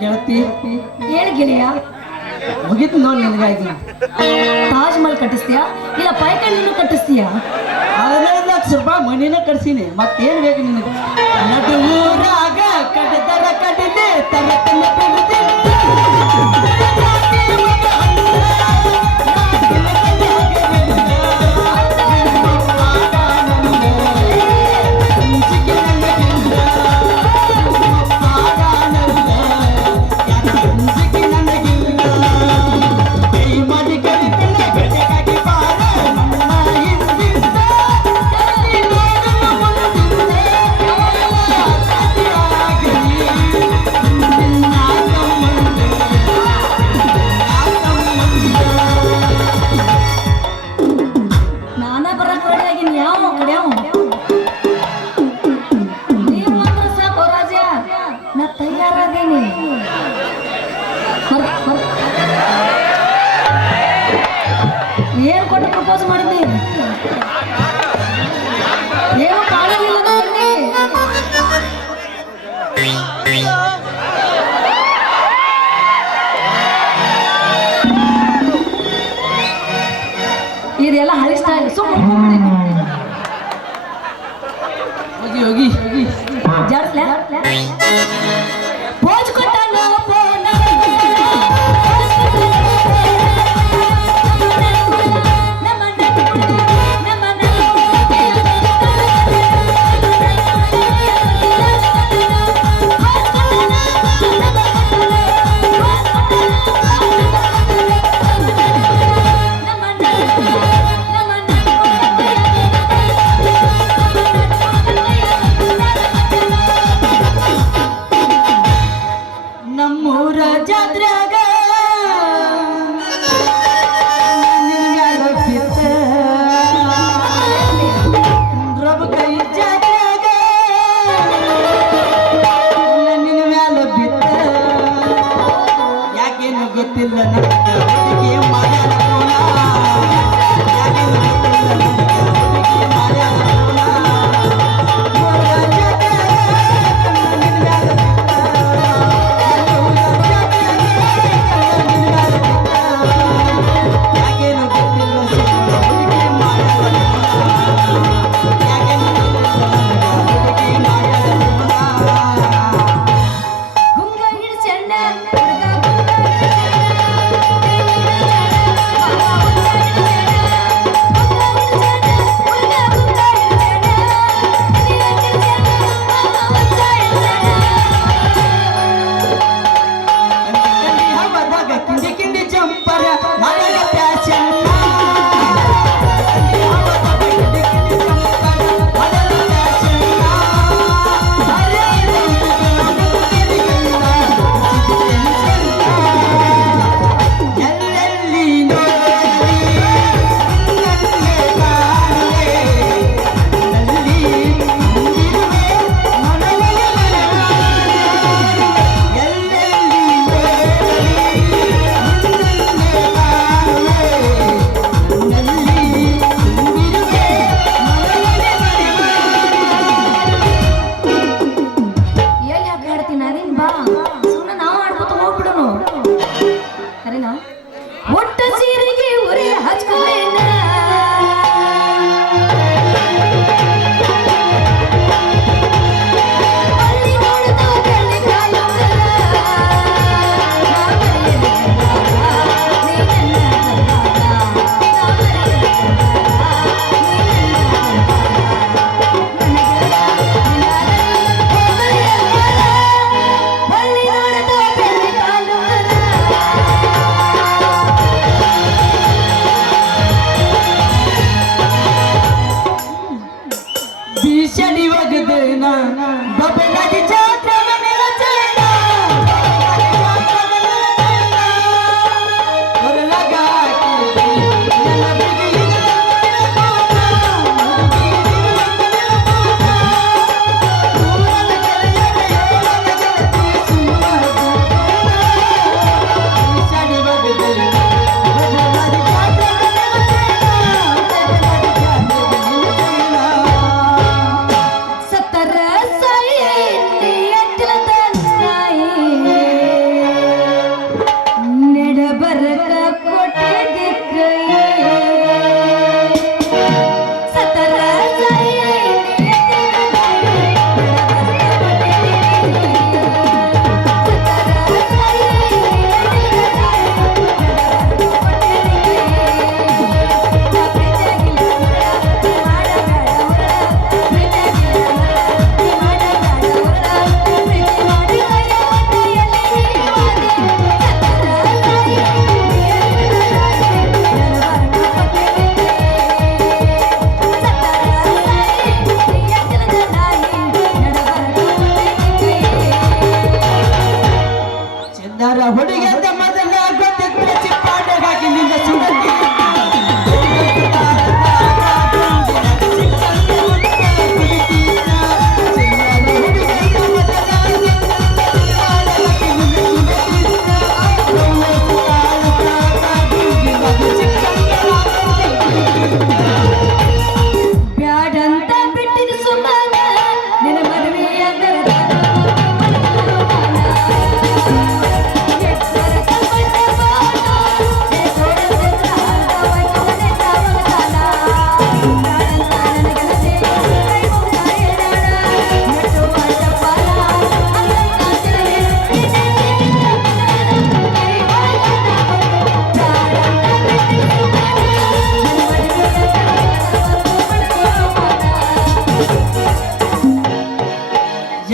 ಗೆಳತಿ ಹೇಳಿ ಗೆಳೆಯ. ಮುಗಿತು ನೋಡಿ ನಿನಗಾಯ್ತು. ತಾಜ್ ಮಹಲ್ ಕಟ್ಟಿಸ್ತೀಯಾ? ಇಲ್ಲ ಪೈಕಣ್ಣಿನೂ ಕಟ್ಟಿಸ್ತೀಯಾ? ಹದಿನೈದು ಲಕ್ಷ ರೂಪಾಯಿ ಮನಿನ ಕಟ್ಸೀನಿ. ಮತ್ತೇನು ಬೇಕು ನಿನಗೆ? ನಟು ಊರಾಗ ಕಟ್ಟಿದರ ಕಟ್ಟಿದೆ ತನ್ನ ತನ್ನ ಏನ್ ಕೊಟ್ಟು ಪ್ರಪೋಸ್ ಮಾಡಿದ್ನಿ?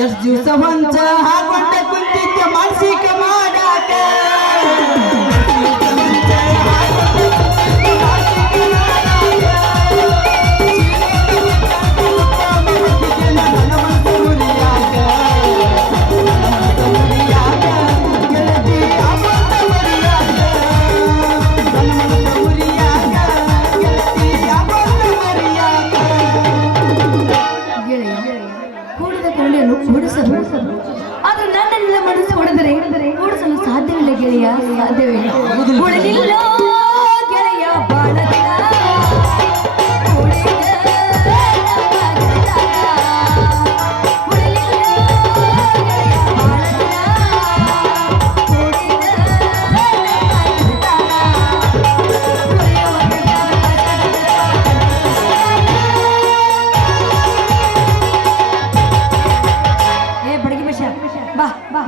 ಹೊಂಚ ಹಾಕೊಂಡ ಕುಂತಿದ್ದ ಮಾನಸಿಕ ಮಾಡಾಕ. ಮನಸ್ಸು ಓಡಿಸಲು ಕೂಡಿಸಲು ಸಾಧ್ಯವಿಲ್ಲ ಗೆಳೆಯ ಸಾಧ್ಯವಿಲ್ಲ.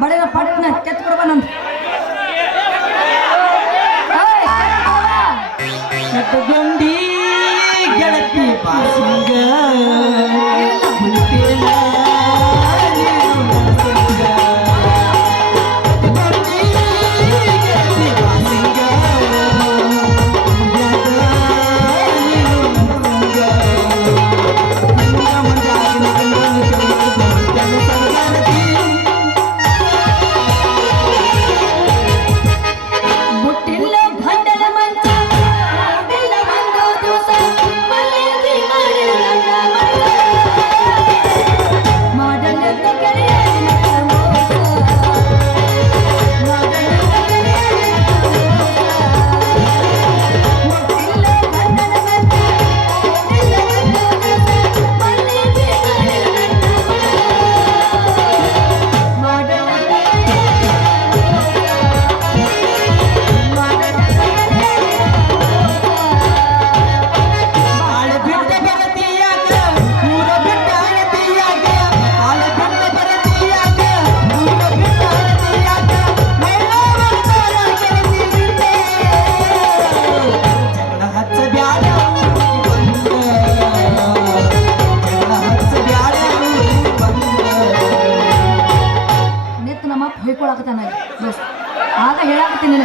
ಬಾ ಪಟ್ಟನ ಕೆತ್ತ ಕೊಡಬ ನಂದು. ಕೆತ್ತ್ ಗೆಳತಿ ಪಾಸಂಗ.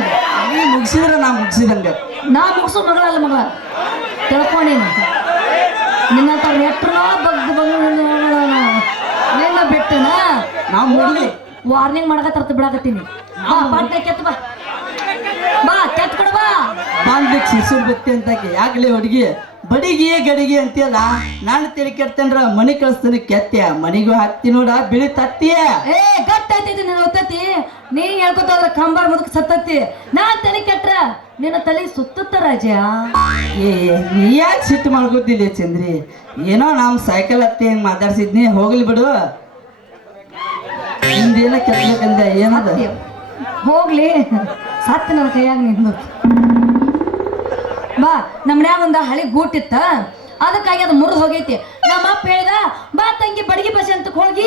ಹೇಳಾಕತ್ತೀನಿ ನಿನಗೆ ನೀ ಮುಗಿಸಿದ್ರ ನಾ ಮುಗಿಸಿದಂಗೆ ನಾ ಮುಗಿಸೋ ಮಗಳಲ್ಲ ಮಗಳ ತಿಳ್ಕೊಂಡೇನು ನಿನ್ನ ಹತ್ರ ಎಟ್ರೋ ಬಗ್ದು ಬಂದು ನಿನ್ನ ಬಿಟ್ಟನ? ನಾ ಮುಗಿ ವಾರ್ನಿಂಗ್ ಮಾಡಕತ್ತ ಬಿಡಾಕತ್ತೀನಿ. ಬಾ ಪಾಟ್ನೆ ಕೆತ್ತ ಬಾ. ಬಾ ಕೆತ್ತ ಕೊಡ ಬಾ. ಬಾಂಡ್ಲಿಕ್ ಶಿಶುರ್ ಬತ್ತಿ ಅಂತಾಕೆ. ಯಾಕಲೇ ಹುಡುಗಿ? ಬಡಿಗೆ ಗಡಿಗೆ ಅಂತೀಯಲ್ಲ ನಾನು ತಿಳಿ ಕೆಡ್ತೇನ್ರ ಮನಿ ಕಳಿಸ್ತಾನೆ ಕೆತ್ತೆ. ಮನಿಗೂ ಹಾಕ್ತಿ ನೋಡ ಬಿಳಿ ತತ್ತಿಯ. ಏ ಗಟ್ಟ ಐತಿ ನನ್ನ ಒತ್ತತಿ. ನೀ ಹೇಳ್ಕೊತ ಹೋದ್ರ ಕಂಬಾರ್ ಮುದಕ್ ಸತ್ತತಿ. ನಾ ತಲೆ ಕೆಟ್ರ ನಿನ್ನ ತಲೆ ಸುತ್ತುತ್ತ ರಾಜ. ಏ ನೀ ಯಾಕೆ ಸಿಟ್ಟು ಮಾಡ್ಕೊತಿದ್ದೆ ಚಂದ್ರಿ? ಏನೋ ನಮ್ಮ ಸೈಕಲ್ ಹತ್ತಿ ಹೆಂಗ್ ಮಾತಾಡ್ಸಿದ್ನಿ ಹೋಗ್ಲಿ ಬಿಡು. ನಿಂದೇನ ಕೆತ್ತಬೇಕಂದ ಏನದ. ಹೋಗ್ಲಿ. ಸತ್ತ ನನ್ನ ಕೈಯಾಗ ನಿಂದು. ಬಾ ನಮ್ಮ ಮನ್ಯಾಗ ಒಂದು ಹಳಿ ಗೂಟಿತ್ತ ಇತ್ತ ಅದಕ್ಕಾಗಿ ಅದು ಮುರಿದು ಹೋಗೈತಿ. ನಮ್ಮ ಅಪ್ಪ ಹೇಳ್ದ ಬಾ ತಂಗಿ ಬಡಗಿ ಬಸ್ ಅಂತ ಹೋಗಿ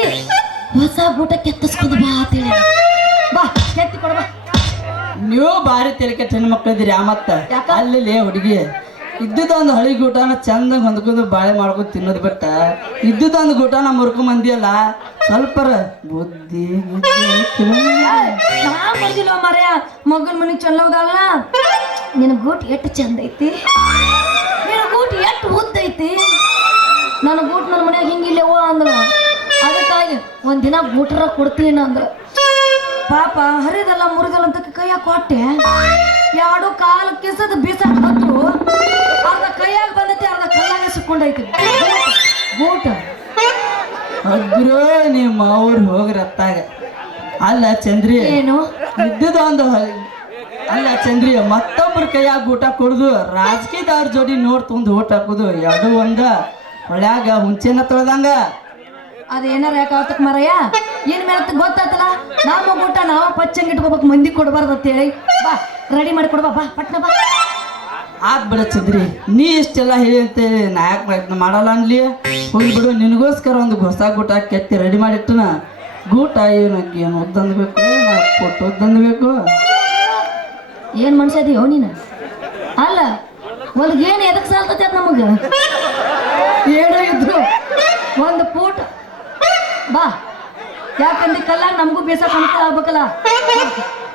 ಹೊಸ ಗೂಟ ಕೆತ್ತಿಸ್ಕೊಂಡು ಬಾ ಅಂತ ಹೇಳಿ ಬಾ ಕೆತ್ತಿ ಕೊಡ ಬಾ. ನೀವು ಬಾರಿ ತೆಲಿ ಕೆಟ್ಟ ಹೆಣ್ಮಕ್ಳಿದ್ದೀರಿ ಆ ಮತ್ತ? ಅಲ್ಲಿ ಹುಡುಗಿ ಇದ್ದುದೊಂದು ಹಳಿ ಗೂಟನ ಚಂದ ಹೊಂದ್ಕೊಂಡು ಬಾಳೆ ಮಾಡ್ಕೊಂಡು ತಿನ್ನೋದು ಬಿಟ್ಟ. ಇದ್ದುದೊಂದು ಗೂಟನ ಮುರ್ಕೊಂಡ್ ಬಂದಿಯಲ್ಲ ಸ್ವಲ್ಪರ ಬುದ್ಧಿ ಮರ್ಯ? ಮಗನ ಮನಿಗೆ ಚಲೋದಲ್ಲ ನಿನ್ನ ಗೂಟ್ ಎಷ್ಟು ಚಂದ ಐತಿ? ನಿನ್ನ ಗೂಟ್ ಎಷ್ಟು ಉದ್ದ ಐತಿ? ನನ್ನ ಗೂಟ್ ನನ್ನ ಮನ್ಯಾಗ ಹಿಂಗಿಲ್ಲವ ಅಂದ್ರ ಅದಕ್ಕಾಗಿ ಒಂದಿನ ಗೂಟರ ಕೊಡ್ತೀನಿ ಅಂದ್ರ. ಪಾಪ ಹರಿದಲ್ಲ ಮುರಿದಲ್ಲ ಅಂತ ಕೈಯಾಗ ಕೊಟ್ಟೆ. ಎರಡು ಕಾಲು ಕಿಸದ ಬೀಸಕ್ ಹತ್ತು ಅರ್ಧ ಕೈಯಾಗ ಬಂದೈತಿ ಅರ್ಧ ಕಲ್ಲಾಗ ಸಿಕ್ಕೊಂಡೈತಿ ಗೂಟ ಅಗ್ರೋ ನಿಮ್ಮ ಅವ್ರು ಹೋಗ್ರಿ ಅತ್ತಾಗ ಅಲ್ಲ ಚಂದ್ರಿ ಏನು? ಇದ್ದದ ಒಂದು ಅಲ್ಲ ಚಂದ್ರಿ ಮತ್ತೊಬ್ರ ಕೈಯಾಗ ಊಟ ಕೊಡುದು ರಾಜಕೀಯದವ್ರ ಜೋಡಿ ನೋಡ್ ತುಂಬ ಊಟ ಹಾಕುದು ಎರಡು ಒಂದ. ಹೊಳ್ಯಾಗ ಹುಂಚೆನ ತೊಳ್ದಂಗ. ಅದ ಏನಾರ ಯಾಕ ಮರಯ್ಯ? ಏನ್ ಮೇಲೆ ಗೊತ್ತಾತಲ್ಲ ನಮ್ಮ ಊಟ ನಾವು ಪಚ್ಚಂಗ್ ಇಟ್ಕೋಬೇಕು ಮಂದಿ ಕೊಡ್ಬಾರ್ದು ಅಂತೇಳಿ. ಬಾ ರೆಡಿ ಮಾಡಿ ಕೊಡ್ಬಾ ಬಾ ಪಟ್ನ ಬಾ. ಆತ್ ಬಿಡ ಚಂದ್ರಿ ನೀ ಇಷ್ಟೆಲ್ಲ ಹೇಳಿ ಅಂತೇಳಿ ನಾ ಯಾಕೆ ಪ್ರಯತ್ನ ಮಾಡಲ್ಲ ಅನ್ಲಿ? ಹೋಗಿ ಬಿಡು ನಿನಗೋಸ್ಕರ ಒಂದು ಹೊಸ ಗೂಟ ಕೆತ್ತಿ ರೆಡಿ ಮಾಡಿಟ್ಟನ ಗೂಟ ಏನಕ್ಕೆ ಏನು ಉದ್ದಂದ್ ಬೇಕು ಏನು ಕೊಟ್ಟು ಉದ್ದಂದ್ ಬೇಕು ಏನ್ ಮನುಷ್ಯ ಅದೀಯೋ ನೀನು? ಅಲ್ಲ ಒಂದು ಏನ್ ಎದಕ್ ಸಾಲ್ತತಿ ಅದ್ ನಮಗ? ಏನೋ ಇದ್ರು ಒಂದು ಪೂಟ್. ಬಾ. ಯಾಕಂದ್ರೆ ಕಲ್ಲ ನಮಗೂ ಬೇಸ ಅನುಕೂಲ ಆಗ್ಬೇಕಲ್ಲ?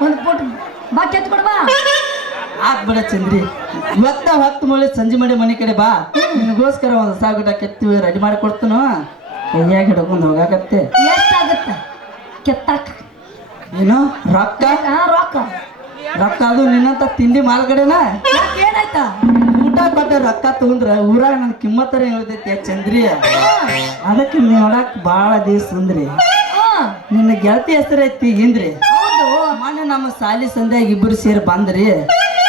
ಒಂದು ಪೂಟ್ ಬಾ ಕೆತ್ ಕೊಡ್ಬಾ ಆಗ್ಬೇಡ ಬಿಡ ಚಂದ್ರಿ. ಇವತ್ತ ಹತ್ತು ಮಳೆ ಸಂಜೆ ಮಾಡಿ ಮನೆ ಕಡೆ ಬಾ. ನಿನಗೋಸ್ಕರ ಒಂದು ಸಾಗುಟ ಗುಟ ಕೆತ್ತಿ ರೆಡಿ ಮಾಡಿ ಕೊಡ್ತನು. ಕೈಯಾಗ ಹಿಡ್ಕೊಂಡು ಹೋಗಾಕತ್ತೆ. ಎಷ್ಟಾಗತ್ತ? ಕೆತ್ತಾಕ. ಏನು ರೊಕ್ಕ? ಹಾಂ ರೊಕ್ಕ. ರೊಕ್ಕ ಅದು ನಿನ್ನಂತ ತಿಂಡಿ ಮಾಲ್ಗಡೆನಾ? ಏನಾಯ್ತಾ? ಊಟ ಕೊಟ್ಟ ರೊಕ್ಕ ತಗೊಂಡ್ರ ಊರಾಗ ನನ್ ಕಿಮ್ಮತ್ತರ ಹೇಳ್ತೈತಿ ಚಂದ್ರಿ. ಅದಕ್ಕೆ ನೋಡಕ್ ಭಾಳ ದಿವ್ಸ ಅಂದ್ರಿ. ಹಾ. ನಿನ್ನ ಗೆಳತಿ ಹೆಸರು ಐತಿ ಏನ್ರಿ ಹೌದು. ಮೊನ್ನೆ ನಮ್ಮ ಸಾಲಿ ಸಂಧ್ಯಾಗ ಇಬ್ಬರು ಸೇರಿ ಬಂದ್ರಿ.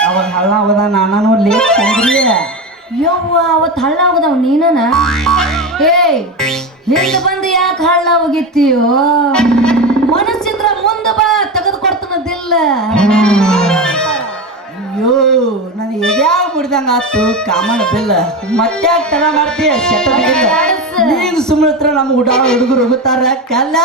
ಅವಾಗ ಹಳ್ಳ ಹೋದ ನಾನ ಲೇಟ್ ಚಂದ್ರಿ. ಯವ್ವ ಅವತ್ ಹಳ್ಳ ಹೋಗದವ್ ನೀನನ? ಏಯ್ ಹಿಂದೆ ಬಂದು ಯಾಕೆ ಹಳ್ಳ ಹೋಗಿತ್ತೀಯೋ ಮನಸ್ಸು ಅಯ್ಯೋ ನಾನು ಎದ್ಯಾಗ ಬಿಡ್ದಂಗ ಆತು? ಕಾಮನ ಬಿಲ್ಲ. ಮತ್ತೆ ತರ ಮಾಡ್ತೀಯ? ನೀನು ಸುಮ್ಮನೆ ಹತ್ರ ನಮ್ಮ ಹುಡುಗ ಹುಡುಗರು ಹೋಗುತ್ತಾರ. ಕಲ್ಲ.